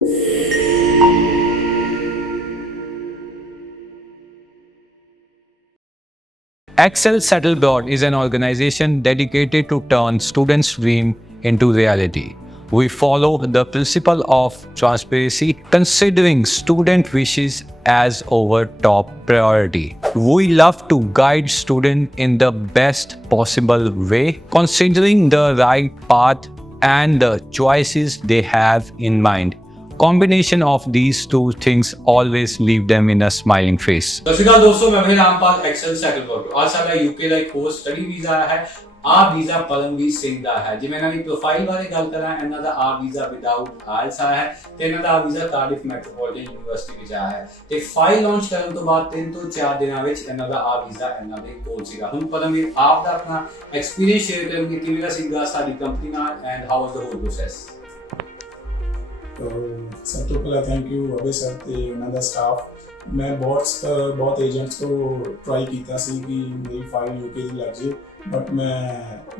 Excel Settle Aabroad is an organization dedicated to turn students' dream into reality. We follow the principle of transparency, considering student wishes as our top priority. We love to guide students in the best possible way, considering the right path and the choices they have in mind. Combination of these two things always leave them in a smiling face. ਸਤਿ ਸ਼੍ਰੀ ਅਕਾਲ ਦੋਸਤੋ, ਮੈਂ Rampal Excel Settle abroad. ਅੱਜ ਸਾਡਾ UK ਦਾ ਇੱਕ ਹੋਰ study visa ਆਇਆ ਹੈ। ਆ ਵੀਜ਼ਾ ਪਰਮਵੀਰ ਸਿੰਘ ਦਾ ਹੈ। ਜਿਵੇਂ ਇਹਨਾਂ ਦੀ ਪ੍ਰੋਫਾਈਲ ਬਾਰੇ ਗੱਲ ਕਰਾਂ, ਇਹਨਾਂ ਦਾ ਆ ਵੀਜ਼ਾ ਵਿਦਆਊਟ ਆਇਲਸ ਆਇਆ ਹੈ ਤੇ ਇਹਨਾਂ ਦਾ ਆ ਵੀਜ਼ਾ ਕਾਰਡਿਫ ਮੈਟਰੋਪੋਲੀਟਨ ਯੂਨੀਵਰਸਿਟੀ ਵਿੱਚ ਆਇਆ ਹੈ ਤੇ ਫਾਈਲ ਲਾਂਚ ਕਰਨ ਤੋਂ ਬਾਅਦ 3 ਤੋਂ 4 ਦਿਨਾਂ ਵਿੱਚ ਇਹਨਾਂ ਦਾ ਆ ਵੀਜ਼ਾ ਇਹਨਾਂ ਦੇ ਕੋਲ ਸੀਗਾ। ਹੁਣ ਪਰਮਵੀਰ ਆਪ ਦਾ ਆਪਣਾ ਐਕਸਪੀਰੀਅੰਸ ਸ਼ੇਅਰ ਕਰਨਗੇ, ਕਿਵੇਂ ਦਾ ਸੀਗਾ ਸਾਡੀ ਕੰਪਨੀ ਨਾਲ and how was the hole process. सब तो पहला थैंक यू अबे सर ते उन्हों का स्टाफ। मैं बहुत एजेंट्स को ट्राई किया सी कि मेरी फाइल यूके की लग जाए, बट मैं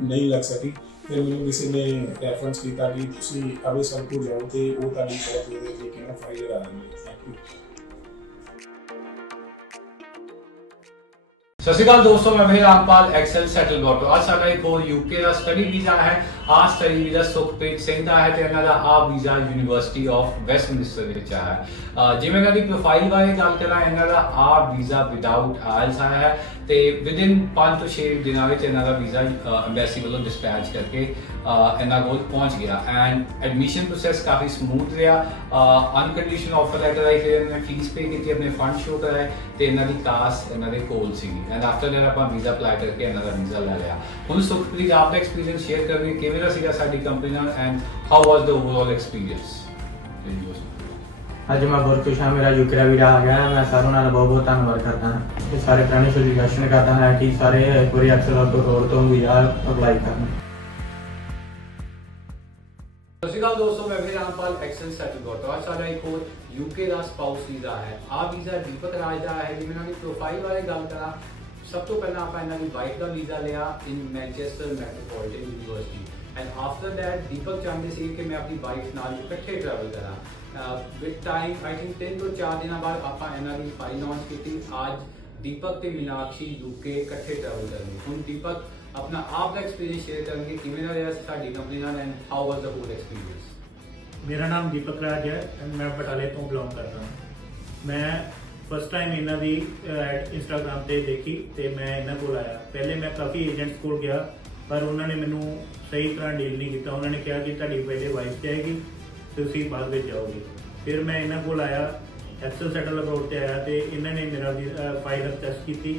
नहीं लग सकी। फिर मैंने किसी ने रेफरेंस किया कि तुसी अबे सर को जाओ तो वो तारी बहुत वधिया तरीके नाल फाइल लगा देंगे। Thank you. ਸਤਿ ਸ਼੍ਰੀ ਅਕਾਲ ਦੋਸਤੋ, ਮੈਂ ਰਾਮਪਾਲ ਐਕਸਲ ਸੈਟਲ ਅਬਰੋਡ ਤੋਂ। ਅੱਜ ਸਾਡਾ ਇੱਕ ਹੋਰ ਯੂਕੇ ਦਾ ਸਟੱਡੀ ਵੀਜ਼ਾ ਹੈ। ਆ ਸਟੱਡੀ ਵੀਜ਼ਾ ਸੁਖਪ੍ਰੀਤ ਸਿੰਘ ਦਾ ਹੈ ਤੇ ਇਹਨਾਂ ਦਾ ਆ ਵੀਜ਼ਾ ਯੂਨੀਵਰਸਿਟੀ ਆਫ ਵੈਸਟਮਿੰਸਟਰ ਦੇ ਵਿੱਚ ਆਇਆ ਹੈ। ਜਿਵੇਂ ਇਹਨਾਂ ਦੀ ਪ੍ਰੋਫਾਈਲ ਬਾਰੇ ਗੱਲ ਕਰਾਂ, ਇਹਨਾਂ ਦਾ ਆ ਵੀਜ਼ਾ ਵਿਦਆਊਟ ਆਇਲਸ ਆਇਆ ਹੈ ਤੇ ਵਿਦਿਨ 5 ਤੋਂ 6 ਦਿਨਾਂ ਵਿੱਚ ਇਹਨਾਂ ਦਾ ਵੀਜ਼ਾ ਐਮਬੈਸੀ ਵੱਲੋਂ ਡਿਸਪੈਚ ਕਰਕੇ ਇਹਨਾਂ ਕੋਲ ਪਹੁੰਚ ਗਿਆ and admission process coffee smooth ਰਿਹਾ। ਅਨਕੰਡੀਸ਼ਨਲ ਆਫਰ ਲੈਟਰ ਆਈ, ਫਿਰ ਇਹਨਾਂ ਨੇ ਫੀਸ ਪੇ ਕੀਤੀ, ਆਪਣੇ ਫੰਡ ਸ਼ੋ ਕਰਾਏ ਤੇ ਇਹਨਾਂ ਦੀ ਕਾਸਟ ਇਹਨਾਂ ਦੇ ਕੋਲ ਸੀਗੀ ਐਂਡ ਆਫਟਰ ਦੈਟ ਆਪਾਂ ਵੀਜ਼ਾ ਅਪਲਾਈ ਕਰਕੇ ਇਹਨਾਂ ਦਾ ਵੀਜ਼ਾ ਲੈ ਲਿਆ। ਹੁਣ ਸੁਖਪ੍ਰੀਤ ਆਪ ਦਾ ਐਕਸਪੀਰੀਅੰਸ ਸ਼ੇਅਰ ਕਰਨੀ, ਕਿਵੇਂ ਦਾ ਸੀਗਾ ਸਾਡੀ ਕੰਪਨੀ ਨਾਲ and how was the overall experience. ਅੱਜ मैं बहुत खुश हाँ, मेरा यूके का वीज़ा आ गया है। मैं सारों नाल बहुत बहुत धन्यवाद करता हाँ। ये सारे फ्रेंड्स को रिक्वेस्ट करता है कि सारे पूरी एक्सेल अब्रॉड तो वीज़ा अप्लाई करना। ਸਤਿ ਸ਼੍ਰੀ ਅਕਾਲ ਦੋਸਤੋ, ਮੈਂ ਰਾਮਪਾਲ ਐਕਸਲ ਸੈਟਲ ਅਬਰੋਡ ਤੋਂ। ਅੱਜ ਸਾਡਾ ਇੱਕ ਹੋਰ ਯੂਕੇ ਦਾ ਸਪਾਊਸ ਵੀਜ਼ਾ ਹੈ। ਆ ਵੀਜ਼ਾ ਦੀਪਕ ਰਾਜ ਦਾ ਹੈ। ਜਿਵੇਂ ਇਹਨਾਂ ਦੀ ਪ੍ਰੋਫਾਈਲ ਬਾਰੇ ਗੱਲ ਕਰਾਂ, ਸਭ ਤੋਂ ਪਹਿਲਾਂ ਆਪਾਂ ਇਹਨਾਂ ਦੀ ਵਾਈਫ ਦਾ ਵੀਜ਼ਾ ਲਿਆ in Manchester Metropolitan University and after that Deepak ਚਾਹੁੰਦੇ ਸੀ ਕਿ ਮੈਂ ਆਪਣੀ ਵਾਈਫ ਨਾਲ ਇਕੱਠੇ ਟਰੈਵਲ ਕਰਾਂ। ਵਿਦ ਟਾਈਮ ਆਈ ਥਿੰਕ 3 ਤੋਂ 4 ਦਿਨਾਂ ਬਾਅਦ ਆਪਾਂ ਇਹਨਾਂ ਦੀ ਫਾਈਲ ਲਾਂਚ ਕੀਤੀ। ਅੱਜ ਦੀਪਕ ਤੇ ਮੀਨਾਕਸ਼ੀ ਯੂਕੇ ਇਕੱਠੇ ਟਰੈਵਲ ਕਰਨਗੇ। ਹੁਣ ਦੀਪਕ अपना आप का एक्सपीरियंस शेयर करेंगे, किवें दा रहा साडी कंपनी नाल and how was the whole experience. मेरा नाम दीपक राज है एंड मैं बटाले तो बिलोंग करता हूँ। मैं फस्ट टाइम इन्हां दी एड इंस्टाग्राम ते देखी ते मैं इन्हां कोल आया। पहले मैं काफ़ी एजेंट्स कोल गया पर उन्होंने मैनू सही तरह डील नहीं किया। उन्होंने कहा कि तुहाडी पहले वाइफ जाएगी तुसीं बाद विच जाओगे। फिर मैं इन्हां कोल आया, एक्सेल सैटल अब्रॉड ते आया ते इन्हां ने मेरा फाइल एक्सेस की।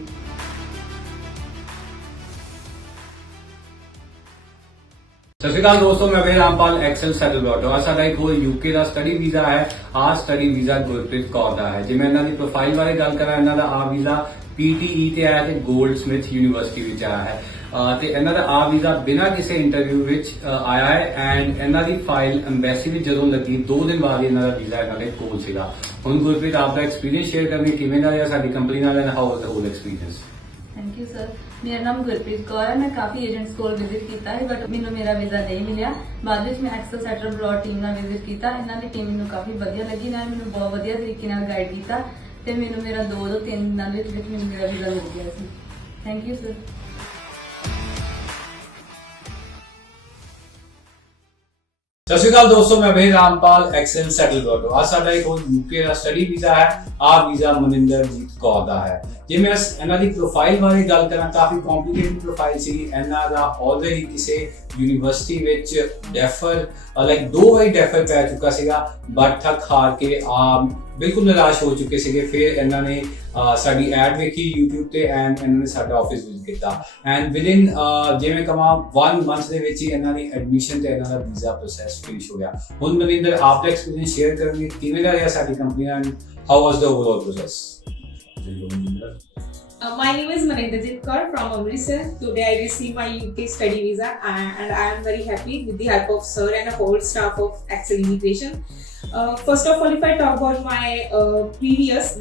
ਸਤਿ ਸ਼੍ਰੀ ਅਕਾਲ ਦੋਸਤੋ, ਮੈਂ ਰਾਮਪਾਲ ਐਕਸਲ ਸੈਟਲ ਅਬਰੋਡ ਤੋਂ। ਅੱਜ ਸਾਡਾ ਇੱਕ ਹੋਰ ਯੂਕੇ ਦਾ ਸਟੱਡੀ ਵੀਜ਼ਾ ਹੈ। ਆ ਸਟੱਡੀ ਵੀਜ਼ਾ ਗੁਰਪ੍ਰੀਤ ਕੌਰ ਦਾ ਹੈ। ਜਿਵੇਂ ਇਹਨਾਂ ਦੀ ਪ੍ਰੋਫਾਈਲ ਬਾਰੇ ਗੱਲ ਕਰਾਂ, ਇਹਨਾਂ ਦਾ ਆ ਵੀਜ਼ਾ PTE ਤੇ ਆਇਆ ਤੇ ਗੋਲਡਸਮਿਥ ਯੂਨੀਵਰਸਿਟੀ ਵਿੱਚ ਆਇਆ ਹੈ ਤੇ ਇਹਨਾਂ ਦਾ ਆ ਵੀਜ਼ਾ ਬਿਨਾਂ ਕਿਸੇ ਇੰਟਰਵਿਊ ਵਿੱਚ ਆਇਆ ਹੈ ਐਂਡ ਇਹਨਾਂ ਦੀ ਫਾਈਲ ਐਮਬੈਸੀ ਵਿੱਚ ਜਦੋਂ ਲੱਗੀ 2 ਦਿਨ ਬਾਅਦ ਇਹਨਾਂ ਦਾ ਵੀਜ਼ਾ ਇਹਨਾਂ ਦੇ ਕੋਲ ਸੀਗਾ। ਹੁਣ ਗੁਰਪ੍ਰੀਤ ਆਪ ਦਾ ਐਕਸਪੀਰੀਅੰਸ ਸ਼ੇਅਰ ਕਰਨੀ, ਕਿਵੇਂ ਦਾ ਰਿਹਾ ਸਾਡੀ ਕੰਪਨੀ ਨਾਲ and how was the hole experience. Thank you sir. मेरा नाम गुरप्रीत कौर है। मैं काफ़ी एजेंट्स को विजिट किया है बट मैंने मेरा वीज़ा नहीं मिला। बाद में मैं एक्सेल सैटल अब्रॉड टीम नाल विजिट किया। इन्हों की टीम मैंने काफ़ी वधिया लगी, ना मैंने बहुत वधिया तरीके नाल गाइड किया तो मैंने मेरा 2 ਤੋਂ 3 दिनों में मेरा वीज़ा मिल गया सी। Thank you sir. ਸਤਿ ਸ਼੍ਰੀ ਅਕਾਲ ਦੋਸਤੋ, ਮੈਂ ਰਾਮਪਾਲ ਐਕਸਲ ਸੈਟਲ ਅਬਰੋਡ ਤੋਂ। ਅੱਜ ਸਾਡਾ ਇੱਕ ਹੋਰ ਯੂਕੇ ਦਾ ਸਟੱਡੀ ਵੀਜ਼ਾ ਹੈ। ਆ ਵੀਜ਼ਾ ਮਨਿੰਦਰਜੀਤ ਕੌਰ ਦਾ ਹੈ। ਜਿਵੇਂ ਇਹਨਾਂ ਦੀ ਪ੍ਰੋਫਾਈਲ ਬਾਰੇ ਗੱਲ ਕਰਾਂ, ਕਾਫੀ ਕੰਪਲੀਕੇਟਡ ਪ੍ਰੋਫਾਈਲ ਸੀ। ਇਹਨਾਂ ਦਾ ਆਲਰੇਡੀ ਕਿਸੇ ਯੂਨੀਵਰਸਿਟੀ ਵਿੱਚ ਡੈਫਰ ਲਾਈਕ 2 ਵਾਰੀ ਡੈਫਰ ਪੈ ਚੁੱਕਾ ਸੀਗਾ ਬਟ ਥੱਕ ਹਾਰ ਕੇ ਬਿਲਕੁਲ ਨਿਰਾਸ਼ ਹੋ ਚੁੱਕੇ ਸੀਗੇ। ਫਿਰ ਇਹਨਾਂ ਨੇ ਸਾਡੀ ਐਡ ਵੇਖੀ YouTube ਤੇ ਐਂਡ ਇਹਨਾਂ ਨੇ ਸਾਡਾ ਆਫਿਸ ਵਿਜ਼ਿਟ ਕੀਤਾ ਐਂਡ ਵਿਦਿਨ ਜਿਵੇਂ ਕਮਾਂ 1 ਮੰਥ ਦੇ ਵਿੱਚ ਹੀ ਇਹਨਾਂ ਦੀ ਐਡਮਿਸ਼ਨ ਤੇ ਇਹਨਾਂ ਦਾ ਵੀਜ਼ਾ ਪ੍ਰੋਸੈਸ ਫਿਨਿਸ਼ ਹੋ ਗਿਆ। ਹੁਣ ਮਨਿੰਦਰ ਆਪ ਦਾ ਐਕਸਪੀਰੀਅੰਸ ਸ਼ੇਅਰ ਕਰਨਗੇ, ਕਿਵੇਂ ਦਾ ਰਿਹਾ ਸਾਡੀ ਕੰਪਨੀ ਨਾਲ, how was the overall process. My name is Maninderjit Kaur from Amritsar. Today I received my UK study visa and I am very happy with the help of sir and the whole staff of Excel Immigration. First of all, if I talk about my previous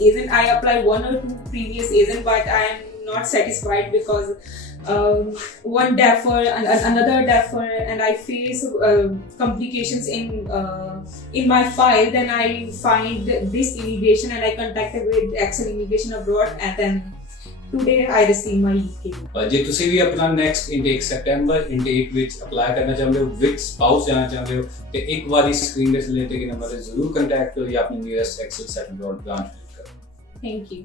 agent, I applied 1 or 2 previous agent, but I am not satisfied because one defer and another defer, and I face complications in my file. Then I find this immigration and I contacted with Excel Immigration Abroad, and then today I received my UK. ਜੇ ਤੁਸੀਂ ਵੀ ਆਪਣਾ next intake September intake ਵਿੱਚ apply ਕਰਨਾ ਚਾਹੁੰਦੇ ਹੋ, with spouse ਜਾਣਾ ਚਾਹੁੰਦੇ ਹੋ, ਤੇ ਇੱਕ ਵਾਰੀ ਸਕਰੀਨ ਦੇ ਥੱਲੇ ਤੇ ਨੰਬਰ ਤੇ ਜ਼ਰੂਰ ਕੰਟੈਕਟ ਕਰੋ ਜਾਂ ਆਪਣੀ nearest Excel Settle Abroad branch visit ਕਰੋ। Thank you.